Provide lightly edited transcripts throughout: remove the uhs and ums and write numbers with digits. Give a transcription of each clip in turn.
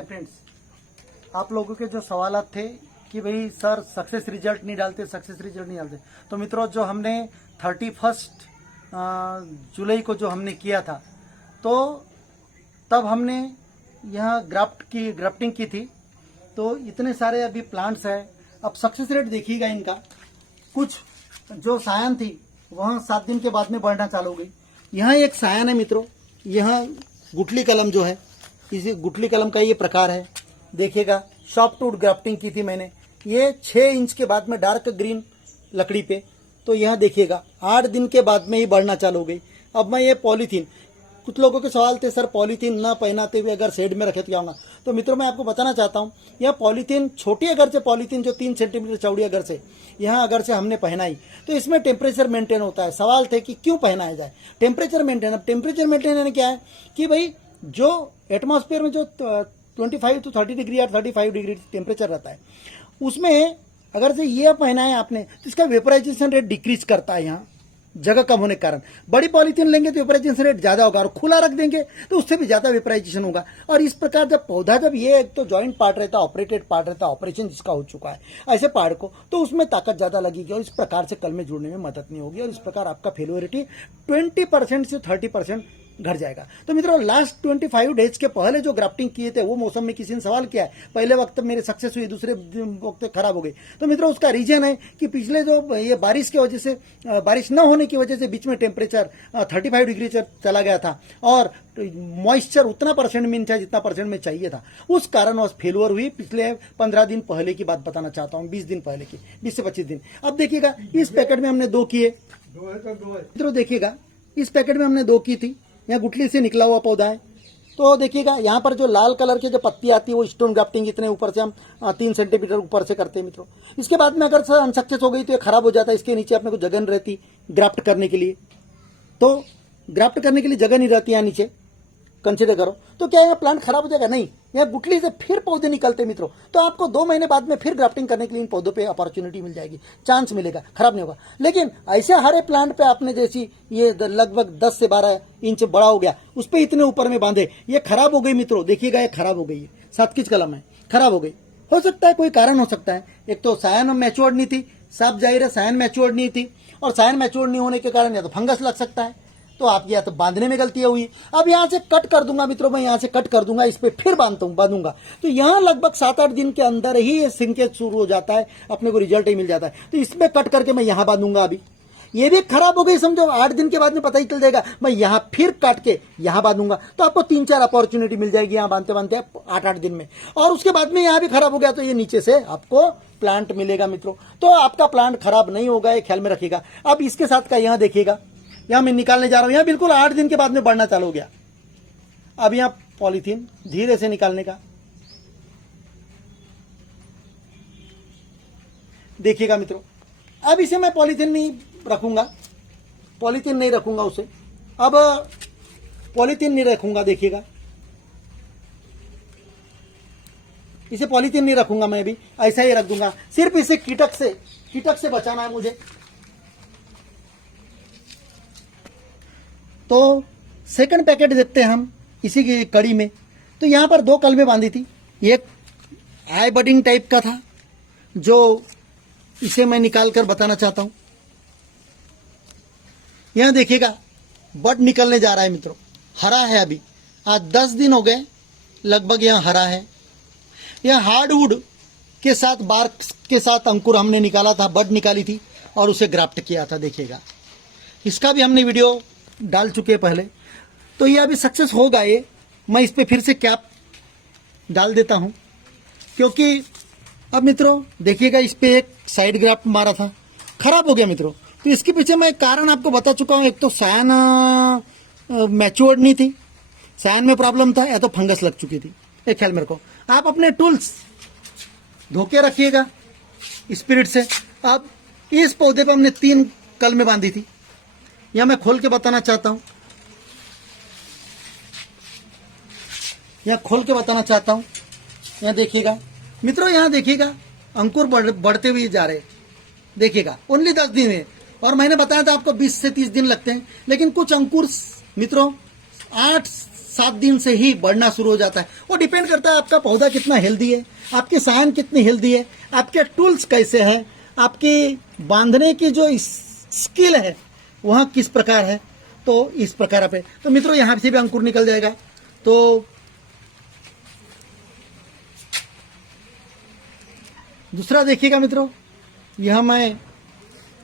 Hi friends, आप लोगों के जो सवालात थे कि भाई सर सक्सेस रिजल्ट नहीं डालते, तो मित्रों जो हमने 31 जुलाई को जो हमने किया था, तो तब हमने यहाँ ग्राफ्टिंग की थी। तो इतने सारे अभी प्लांट्स हैं। अब सक्सेस रेट देखिएगा इनका। कुछ जो सायन थी वहाँ 7 दिन के बाद में बढ़ना चालू हो गई। यहाँ एक सायन है मित्रों, यहाँ गुठली कलम जो है, इसी गुठली कलम का ये प्रकार है। देखिएगा सॉफ्ट वुड ग्राफ्टिंग की थी मैंने, ये 6 इंच के बाद में डार्क ग्रीन लकड़ी पे। तो यहाँ देखिएगा 8 दिन के बाद में ही बढ़ना चालू हो गई। अब मैं ये पॉलीथीन, कुछ लोगों के सवाल थे सर पॉलीथीन ना पहनाते हुए अगर शेड में रखे तो क्या होगा। तो मित्रों मैं आपको बताना चाहता हूँ, यह पॉलीथीन छोटी अगर से पॉलीथीन जो 3 सेंटीमीटर चौड़ी अगर से यहाँ अगर से हमने पहनाई तो इसमें टेम्परेचर मेंटेन होता है। सवाल थे कि क्यों पहनाया जाए टेम्परेचर मेंटेन। अब टेम्परेचर मेंटेन यानी क्या है कि भाई जो एटमॉस्फेयर में जो 25 to 30 डिग्री या 35 डिग्री टेम्परेचर रहता है, उसमें अगर से ये पहना है आपने तो इसका वेपराइजेशन रेट डिक्रीज करता है। यहाँ जगह कम होने के कारण बड़ी पॉलीथीन लेंगे तो वेपराइजेशन रेट ज्यादा होगा, और खुला रख देंगे तो उससे भी ज्यादा वेपराइजेशन होगा। और इस प्रकार जब पौधा, जब ये एक तो जॉइंट पार्ट रहता है, ऑपरेटेड पार्ट रहता है, ऑपरेशन जिसका हो चुका है ऐसे पार्ट को, तो उसमें ताकत ज्यादा लगेगी और इस प्रकार से कल में जुड़ने में मदद नहीं होगी, और इस प्रकार आपका फेल्योरिटी 20% से 30% घट जाएगा। तो मित्रों लास्ट 25 डेज के पहले जो ग्राफ्टिंग किए थे वो मौसम में किसी ने सवाल किया है, पहले वक्त मेरे सक्सेस हुई, दूसरे वक्त खराब हो गई। तो मित्रों उसका रीजन है कि पिछले जो ये बारिश की वजह से, बारिश न होने की वजह से बीच में टेम्परेचर 35 डिग्री चला गया था, और मॉइस्चर उतना परसेंट में था जितना परसेंट में चाहिए था, उस कारण वह फेलुअर हुई। पिछले 15 दिन पहले की बात बताना चाहता हूँ, 20 दिन पहले की, 20 से 25 दिन। अब देखिएगा इस पैकेट में हमने 2 किए। मित्रों देखिएगा इस पैकेट में हमने 2 की थी। यहाँ गुठली से निकला हुआ पौधा है। तो देखिएगा यहाँ पर जो लाल कलर की जो पत्ती आती है वो स्टोन ग्राफ्टिंग इतने ऊपर से हम 3 सेंटीमीटर ऊपर से करते हैं मित्रों। इसके बाद में अगर अनसक्सेस हो गई तो ये खराब हो जाता है। इसके नीचे अपने को जगह नहीं रहती ग्राफ्ट करने के लिए, तो ग्राफ्ट करने के लिए जगह नहीं रहती यहाँ नीचे, कंसिडर करो। तो क्या यह प्लांट खराब हो जाएगा? नहीं, यह गुठली से फिर पौधे निकलते मित्रों। तो आपको 2 महीने बाद में फिर ग्राफ्टिंग करने के लिए इन पौधों पे अपॉर्चुनिटी मिल जाएगी, चांस मिलेगा, खराब नहीं होगा। लेकिन ऐसे हरे प्लांट पे आपने जैसी ये लगभग 10 से 12 इंच बड़ा हो गया, उस पर इतने ऊपर में बांधे, ये खराब हो गई मित्रों। देखिएगा ये खराब हो गई है, 7 किच कलम है, खराब हो गई। हो सकता है कोई कारण हो सकता है, एक तो सायन मैच्योर्ड नहीं थी, साफ जाहिर है सायन मैच्योर्ड नहीं थी, और सायन मैच्योर्ड नहीं होने के कारण या तो फंगस लग सकता है, तो आपकी या तो बांधने में गलती हुई। अब यहाँ से कट कर दूंगा मित्रों, मैं यहाँ से कट कर दूंगा, इस पे फिर बांधूंगा। तो यहाँ लगभग 7-8 दिन के अंदर ही ये सिंकेज शुरू हो जाता है, अपने को रिजल्ट ही मिल जाता है। तो इसमें कट करके मैं यहाँ बांधूंगा। अभी ये भी खराब हो गई समझो, 8 दिन के बाद में पता ही चल जाएगा। मैं यहाँ फिर काट के यहाँ बांधूंगा, तो आपको 3-4 अपॉर्चुनिटी मिल जाएगी यहाँ बांधते 8-8 दिन में। और उसके बाद में यहाँ भी खराब हो गया तो ये नीचे से आपको प्लांट मिलेगा मित्रों। तो आपका प्लांट खराब नहीं होगा, ये ख्याल में रखिएगा। अब इसके साथ का यहाँ देखिएगा, यहाँ मैं निकालने जा रहा हूं, यहाँ बिल्कुल 8 दिन के बाद में बढ़ना चालू हो गया। अब यहाँ पॉलीथीन धीरे से निकालने का देखिएगा मित्रों। अब इसे मैं पॉलीथीन नहीं रखूंगा उसे। अब पॉलीथीन नहीं रखूंगा, देखिएगा इसे पॉलीथीन नहीं रखूंगा, मैं भी ऐसा ही रख दूंगा। सिर्फ इसे कीटक से बचाना है मुझे। तो सेकंड पैकेट देखते हैं हम इसी की कड़ी में। तो यहाँ पर 2 कलमें बांधी थी, एक आई बडिंग टाइप का था, जो इसे मैं निकाल कर बताना चाहता हूँ। यहाँ देखिएगा बड निकलने जा रहा है मित्रों, हरा है। अभी आज 10 दिन हो गए लगभग, यहाँ हरा है। यहाँ हार्डवुड के साथ बार्क के साथ अंकुर हमने निकाला था, बड निकाली थी और उसे ग्राफ्ट किया था। देखिएगा इसका भी हमने वीडियो डाल चुके हैं पहले। तो ये अभी सक्सेस होगा। ये मैं इस पे फिर से कैप डाल देता हूं, क्योंकि अब मित्रों देखिएगा इस पे एक साइड ग्राफ्ट मारा था, खराब हो गया मित्रों। तो इसके पीछे मैं कारण आपको बता चुका हूं। एक तो सायन मैच्योर्ड नहीं थी, सायन में प्रॉब्लम था, या तो फंगस लग चुकी थी। एक ख्याल में रखो, आप अपने टूल्स धो के रखिएगा स्पिरिट से। अब इस पौधे पर हमने 3 कलमें बांधी थी, यह मैं खोल के बताना चाहता हूं, यहाँ देखिएगा मित्रों, यहाँ देखिएगा अंकुर बढ़ते हुए जा रहे। देखिएगा ओनली 10 दिन है, और मैंने बताया था आपको 20 से 30 दिन लगते हैं। लेकिन कुछ अंकुर मित्रों 8 7 दिन से ही बढ़ना शुरू हो जाता है। वो डिपेंड करता है आपका पौधा कितना हेल्दी है, आपकी सायन कितनी हेल्दी है, आपके टूल्स कैसे हैं, आपकी बांधने की जो स्किल है वह किस प्रकार है। तो इस प्रकार पे तो मित्रों यहाँ से भी अंकुर निकल जाएगा। तो दूसरा देखिएगा मित्रों, यह मैं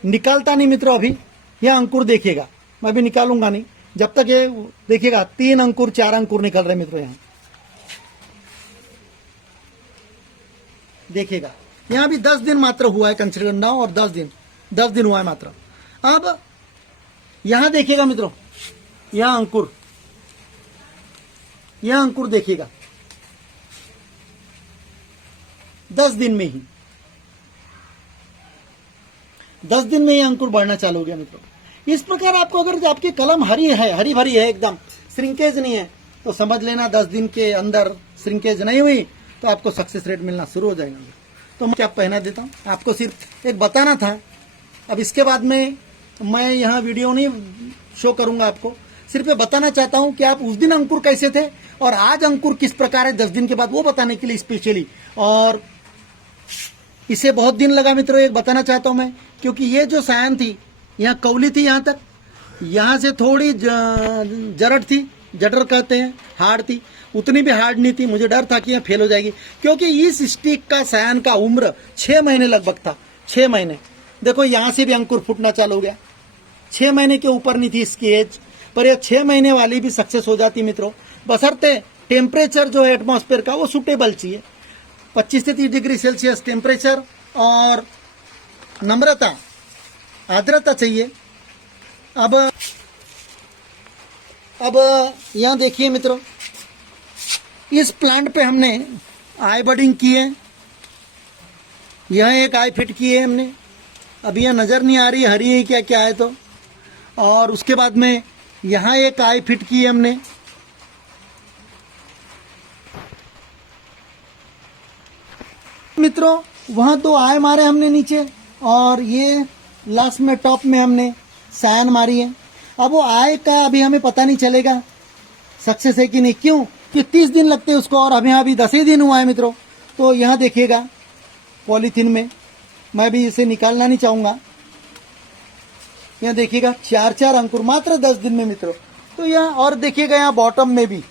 निकालता नहीं मित्रों, अभी यह अंकुर देखिएगा, मैं भी निकालूंगा नहीं जब तक ये देखिएगा 3 अंकुर 4 अंकुर निकल रहे मित्रों। यहाँ देखिएगा, यहाँ भी 10 दिन मात्र हुआ है कंसीडर करना, और 10 दिन हुआ है मात्र। अब यहां देखिएगा मित्रों, यह अंकुर देखिएगा 10 दिन में ही, 10 दिन में ही अंकुर बढ़ना चालू हो गया मित्रों। इस प्रकार आपको अगर आपकी कलम हरी भरी है, एकदम श्रिंकेज नहीं है, तो समझ लेना 10 दिन के अंदर श्रिंकेज नहीं हुई तो आपको सक्सेस रेट मिलना शुरू हो जाएगा। तो मैं क्या पहना देता हूँ, आपको सिर्फ एक बताना था। अब इसके बाद में मैं यहाँ वीडियो नहीं शो करूंगा, आपको सिर्फ बताना चाहता हूँ कि आप उस दिन अंकुर कैसे थे और आज अंकुर किस प्रकार है 10 दिन के बाद, वो बताने के लिए स्पेशली। और इसे बहुत दिन लगा मित्रों, एक बताना चाहता हूँ मैं, क्योंकि ये जो सायन थी यहाँ कौली थी, यहाँ तक, यहाँ से थोड़ी जरट थी, जटर कहते हैं, हार्ड थी, उतनी भी हार्ड नहीं थी। मुझे डर था कि यहाँ फेल हो जाएगी, क्योंकि इस स्टिक का सायन का उम्र 6 महीने लगभग था, 6 महीने। देखो यहाँ से भी अंकुर फूटना चालू हो गया, 6 महीने के ऊपर नहीं थी इसकी एज, पर यह 6 महीने वाली भी सक्सेस हो जाती मित्रों, बशर्ते टेम्परेचर जो है एटमॉस्फेयर का वो सूटेबल चाहिए। 25 से 30 डिग्री सेल्सियस टेम्परेचर और नम्रता, आर्द्रता चाहिए। अब यहाँ देखिए मित्रों, इस प्लांट पे हमने आई बडिंग की है, यह एक आई फिट की है हमने, अभी यह नज़र नहीं आ रही हरी है क्या क्या है तो। और उसके बाद में यहाँ एक आई फिट की है हमने, मित्रों वहाँ 2 आय मारे हमने नीचे, और ये लास्ट में टॉप में हमने सायन मारी है। अब वो आय का अभी हमें पता नहीं चलेगा सक्सेस है कि नहीं, क्यों कि 30 दिन लगते हैं उसको, और अभी 10 ही दिन हुआ है मित्रों। तो यहाँ देखिएगा पॉलीथीन में, मैं भी इसे निकालना नहीं चाहूँगा, यहाँ देखिएगा 4 अंकुर मात्र 10 दिन में मित्रों। तो यहाँ और देखिएगा यहाँ बॉटम में भी,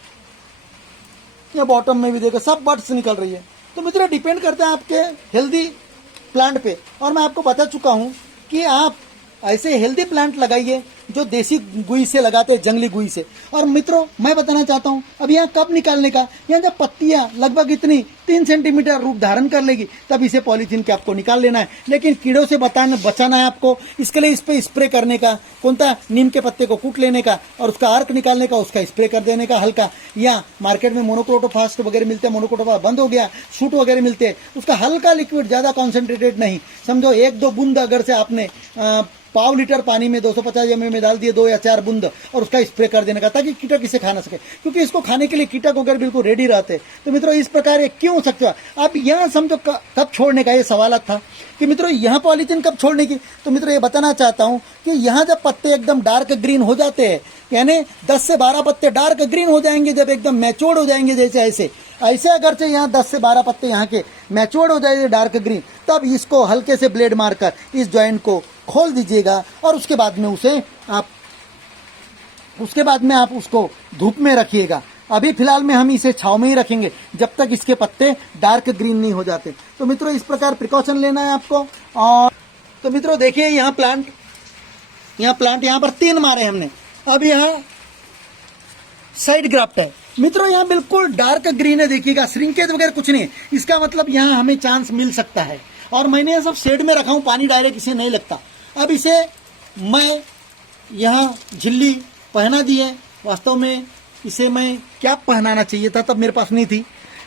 यहाँ बॉटम में भी देखो सब बड्स निकल रही है। तो मित्रों डिपेंड करता है आपके हेल्दी प्लांट पे, और मैं आपको बता चुका हूँ कि आप ऐसे हेल्दी प्लांट लगाइए जो देसी गुई से लगाते हैं, जंगली गुई से। और मित्रों मैं बताना चाहता हूँ अब यहाँ कब निकालने का, यहाँ जब पत्तियाँ लगभग इतनी 3 सेंटीमीटर रूप धारण कर लेगी तब इसे पॉलीथीन के आपको निकाल लेना है। लेकिन कीड़ों से बचाना है आपको, इसके लिए इस पे स्प्रे करने का, कौनता नीम के पत्ते को कूट लेने का और उसका अर्क निकालने का, उसका स्प्रे कर देने का हल्का। या मार्केट में मोनोक्रोटोफास्ट वगैरह मिलते हैं, मोनोक्रोटोफास्ट बंद हो गया, शूट वगैरह मिलते हैं, उसका हल्का लिक्विड, ज़्यादा कॉन्सेंट्रेटेड नहीं, समझो 1-2 बूंद अगर से आपने पाव लीटर पानी में 250 ml में डाल दिए 2 या 4 बूंद, और उसका स्प्रे कर देने का, ताकि कीटक इसे खा ना सके, क्योंकि इसको खाने के लिए कीटक वगैरह बिल्कुल रेडी रहते हैं। तो मित्रों इस प्रकार ये क्यों हो सकता है। अब यहाँ समझो कब छोड़ने का ये सवाल था कि मित्रों यहाँ पॉलीथीन कब छोड़ने की। तो मित्रों ये बताना चाहता हूँ कि यहाँ जब पत्ते एकदम डार्क ग्रीन हो जाते हैं, यानी 10 से 12 पत्ते डार्क ग्रीन हो जाएंगे, जब एकदम मैच्योर्ड हो जाएंगे, जैसे ऐसे अगर से यहाँ 10 से 12 पत्ते यहाँ के मैच्योर्ड हो जाएंगे डार्क ग्रीन, तब इसको हल्के से ब्लेड मारकर इस जॉइंट को खोल दीजिएगा, और उसके बाद में आप उसको धूप में रखिएगा। अभी फिलहाल में हम इसे छांव में ही रखेंगे जब तक इसके पत्ते डार्क ग्रीन नहीं हो जाते। तो मित्रों इस प्रकार प्रिकॉशन लेना है आपको। और तो मित्रों देखिए यहाँ प्लांट यहाँ पर 3 मारे हमने। अब यहाँ साइड ग्राफ्ट है मित्रों, यहाँ बिल्कुल डार्क ग्रीन है, देखिएगा श्रिंकेज वगैरह कुछ नहीं है, इसका मतलब यहाँ हमें चांस मिल सकता है। और मैंने ये सब शेड में रखा हूँ, पानी डायरेक्ट इसे नहीं लगता। अब इसे मैं यहाँ झिल्ली पहना दी है, वास्तव में इसे मैं कैप पहनाना चाहिए था, तब मेरे पास नहीं थी।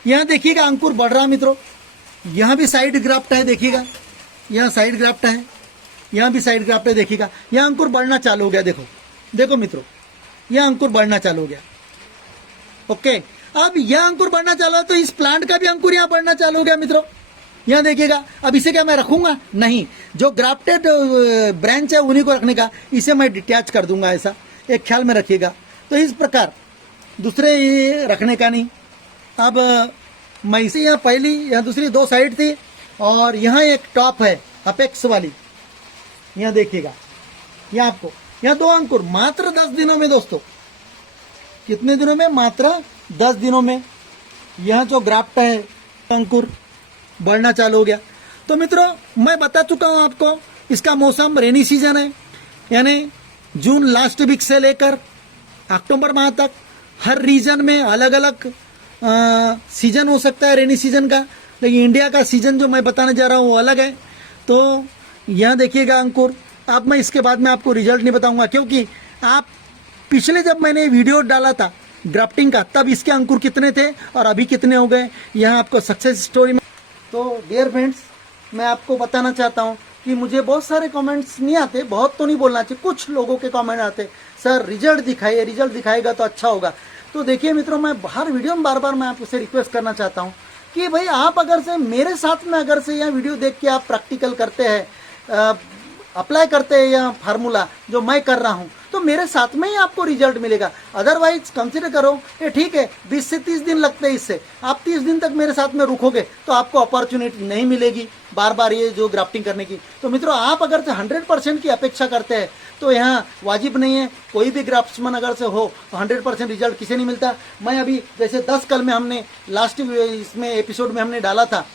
यहाँ देखिएगा अंकुर बढ़ रहा है मित्रों, यहाँ भी साइड ग्राफ्ट है, देखिएगा यहाँ साइड ग्राफ्ट है, यहाँ भी साइड ग्राफ्ट है, देखिएगा यहाँ अंकुर बढ़ना चालू हो गया। देखो मित्रों यहाँ अंकुर बढ़ना चालू हो गया। ओके, अब यह अंकुर बढ़ना चालू है तो इस प्लांट का भी अंकुर यहाँ बढ़ना चालू हो गया मित्रों। यहाँ देखिएगा, अब इसे क्या मैं रखूंगा? नहीं, जो ग्राफ्टेड ब्रांच है उन्हीं को रखने का, इसे मैं डिटैच कर दूंगा, ऐसा एक ख्याल में रखिएगा। तो इस प्रकार दूसरे ये रखने का नहीं। अब मैं इसे यहाँ पहली यहाँ दूसरी दो साइड थी और यहाँ एक टॉप है अपेक्स वाली, यहाँ देखिएगा, यहाँ आपको यहाँ 2 अंकुर मात्र 10 दिनों में दोस्तों, कितने दिनों में? मात्र 10 दिनों में यहाँ जो ग्राफ्ट है अंकुर बढ़ना चालू हो गया। तो मित्रों मैं बता चुका हूँ आपको, इसका मौसम रेनी सीजन है, यानी जून लास्ट वीक से लेकर अक्टूबर माह तक हर रीजन में अलग अलग सीजन हो सकता है रेनी सीजन का, लेकिन इंडिया का सीजन जो मैं बताने जा रहा हूँ वो अलग है। तो यहाँ देखिएगा अंकुर। अब मैं इसके बाद में आपको रिजल्ट नहीं बताऊंगा, क्योंकि आप पिछले जब मैंने वीडियो डाला था ग्राफ्टिंग का तब इसके अंकुर कितने थे और अभी कितने हो गए, यहाँ आपको सक्सेस स्टोरी में। तो डियर फ्रेंड्स, मैं आपको बताना चाहता हूँ कि मुझे बहुत सारे कमेंट्स नहीं आते, बहुत तो नहीं बोलना चाहिए, कुछ लोगों के कमेंट आते, सर रिजल्ट दिखाइए, रिजल्ट दिखाएगा तो अच्छा होगा। तो देखिए मित्रों, मैं हर वीडियो में बार बार मैं आपसे रिक्वेस्ट करना चाहता हूँ कि भाई आप अगर से मेरे साथ में अगर से यह वीडियो देख के आप प्रैक्टिकल करते हैं, अप्लाई करते हैं यह फार्मूला जो मैं कर रहा हूँ, तो मेरे साथ में ही आपको रिजल्ट मिलेगा। अदरवाइज कंसिडर करो ये ठीक है 20 से 30 दिन लगते हैं, इससे आप 30 दिन तक मेरे साथ में रुकोगे तो आपको अपॉर्चुनिटी नहीं मिलेगी बार बार ये जो ग्राफ्टिंग करने की। तो मित्रों आप अगर से 100% की अपेक्षा करते हैं तो यहाँ वाजिब नहीं है। कोई भी ग्राफ्ट्समैन अगर से हो तो 100% रिजल्ट किसे नहीं मिलता। मैं अभी जैसे 10 कल में हमने लास्ट इसमें एपिसोड में हमने डाला था,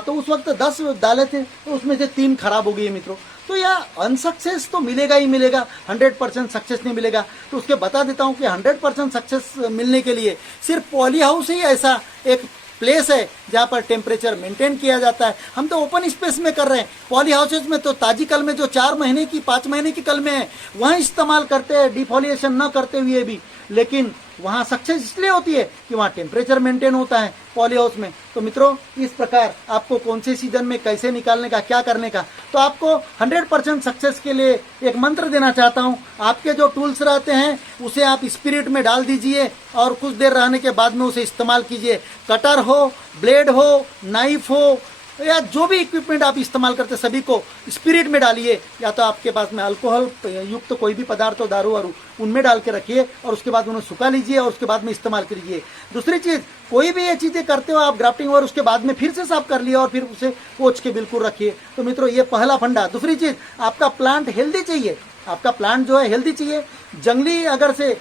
तो उस वक्त 10 डाले थे तो उसमें से 3 खराब हो गई है मित्रों। तो यह अनसक्सेस तो मिलेगा ही मिलेगा, 100% सक्सेस नहीं मिलेगा। तो उसके बता देता हूँ कि 100% सक्सेस मिलने के लिए सिर्फ पॉली हाउस ही ऐसा एक प्लेस है जहाँ पर टेम्परेचर मेंटेन किया जाता है। हम तो ओपन स्पेस में कर रहे हैं, पॉली हाउसेज में तो ताजी कलमें जो 4 महीने की 5 महीने की कलमें हैं वहाँ इस्तेमाल करते हैं, डिफोलिएशन न करते हुए भी, लेकिन वहाँ सक्सेस इसलिए होती है कि वहाँ टेम्परेचर मेंटेन होता है पॉली हाउस में। तो मित्रों इस प्रकार आपको कौन से सीजन में कैसे निकालने का, क्या करने का, तो आपको 100% सक्सेस के लिए एक मंत्र देना चाहता हूँ। आपके जो टूल्स रहते हैं उसे आप स्पिरिट में डाल दीजिए और कुछ देर रहने के बाद में उसे इस्तेमाल कीजिए। कटर हो, ब्लेड हो, नाइफ हो या जो भी इक्विपमेंट आप इस्तेमाल करते सभी को स्पिरिट में डालिए, या तो आपके पास में अल्कोहल युक्त तो कोई भी पदार्थ हो, दारू वारू, उनमें डाल के रखिए और उसके बाद उन्हें सुखा लीजिए और उसके बाद में इस्तेमाल कीजिए। दूसरी चीज़, कोई भी ये चीज़ें करते हो आप ग्राफ्टिंग और उसके बाद में फिर से साफ कर लिए और फिर उसे पोंछ के बिल्कुल रखिए। तो मित्रों ये पहला फंडा। दूसरी चीज़, आपका प्लांट हेल्दी चाहिए, आपका प्लांट जो है हेल्दी चाहिए। जंगली अगर से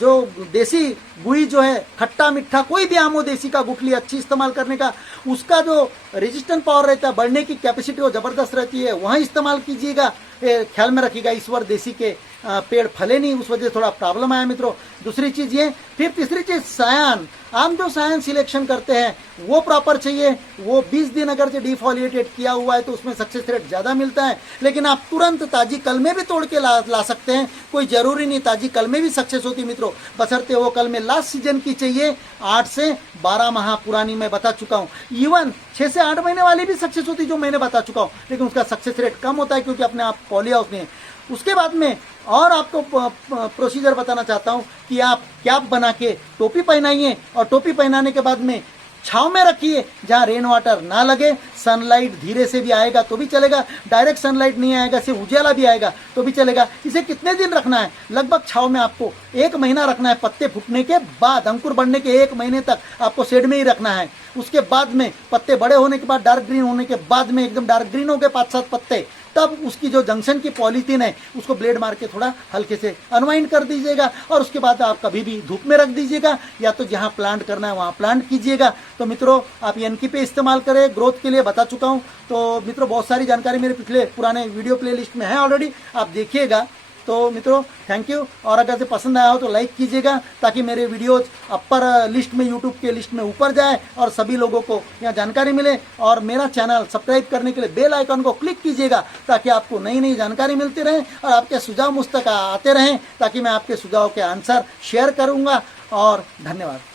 जो देसी गुई जो है, खट्टा मीठा कोई भी आम हो, देसी का गुठली अच्छी इस्तेमाल करने का, उसका जो रेजिस्टेंट पावर रहता है, बढ़ने की कैपेसिटी वो जबरदस्त रहती है, वहाँ इस्तेमाल कीजिएगा। ख्याल में रखिएगा इस बार देसी के पेड़ फले नहीं, उस वजह से थोड़ा प्रॉब्लम आया मित्रों। दूसरी चीज़ ये। फिर तीसरी चीज़ सायान, हम जो सायान सिलेक्शन करते हैं वो प्रॉपर चाहिए। वो 20 दिन अगर से डिफॉलिएटेड किया हुआ है तो उसमें सक्सेस रेट ज़्यादा मिलता है, लेकिन आप तुरंत ताजी कलमें भी तोड़ के ला सकते हैं, कोई ज़रूरी नहीं ताजी कलमें भी सक्सेस होती मित्रों, बशर्ते वो कलमें लास्ट सीजन की चाहिए, 8 से 12 माह पुरानी, मैं बता चुका हूँ। इवन 6 से 8 महीने वाली भी सक्सेस होती जो मैंने बता चुका हूँ, लेकिन उसका सक्सेस रेट कम होता है क्योंकि अपने आप पॉली हाउस में है। उसके बाद में और आपको प्रोसीजर बताना चाहता हूँ कि आप कैप बना के टोपी पहनाइए और टोपी पहनाने के बाद में छांव में रखिए जहाँ रेन वाटर ना लगे। सनलाइट धीरे से भी आएगा तो भी चलेगा, डायरेक्ट सनलाइट नहीं आएगा, सिर्फ उजाला भी आएगा तो भी चलेगा। इसे कितने दिन रखना है? लगभग छांव में आपको 1 महीना रखना है। पत्ते फूटने के बाद, अंकुर बढ़ने के 1 महीने तक आपको शेड में ही रखना है। उसके बाद में पत्ते बड़े होने के बाद, डार्क ग्रीन होने के बाद में, एकदम डार्क ग्रीन हो गए 5-7 पत्ते, तब उसकी जो जंक्शन की पॉलीथीन है उसको ब्लेड मार के थोड़ा हल्के से अनवाइंड कर दीजिएगा और उसके बाद आप कभी भी धूप में रख दीजिएगा, या तो जहां प्लांट करना है वहां प्लांट कीजिएगा। तो मित्रों आप एनकी पे इस्तेमाल करें, ग्रोथ के लिए बता चुका हूं। तो मित्रों बहुत सारी जानकारी मेरे पिछले पुराने वीडियो प्लेलिस्ट में है ऑलरेडी, आप देखिएगा। तो मित्रों थैंक यू, और अगर से पसंद आया हो तो लाइक कीजिएगा ताकि मेरे वीडियोज अपर लिस्ट में, यूट्यूब के लिस्ट में ऊपर जाए और सभी लोगों को यहाँ जानकारी मिले। और मेरा चैनल सब्सक्राइब करने के लिए बेल आइकन को क्लिक कीजिएगा ताकि आपको नई नई जानकारी मिलती रहे और आपके सुझाव मुझ तक आते रहें ताकि मैं आपके सुझाव के आंसर शेयर करूँगा। और धन्यवाद।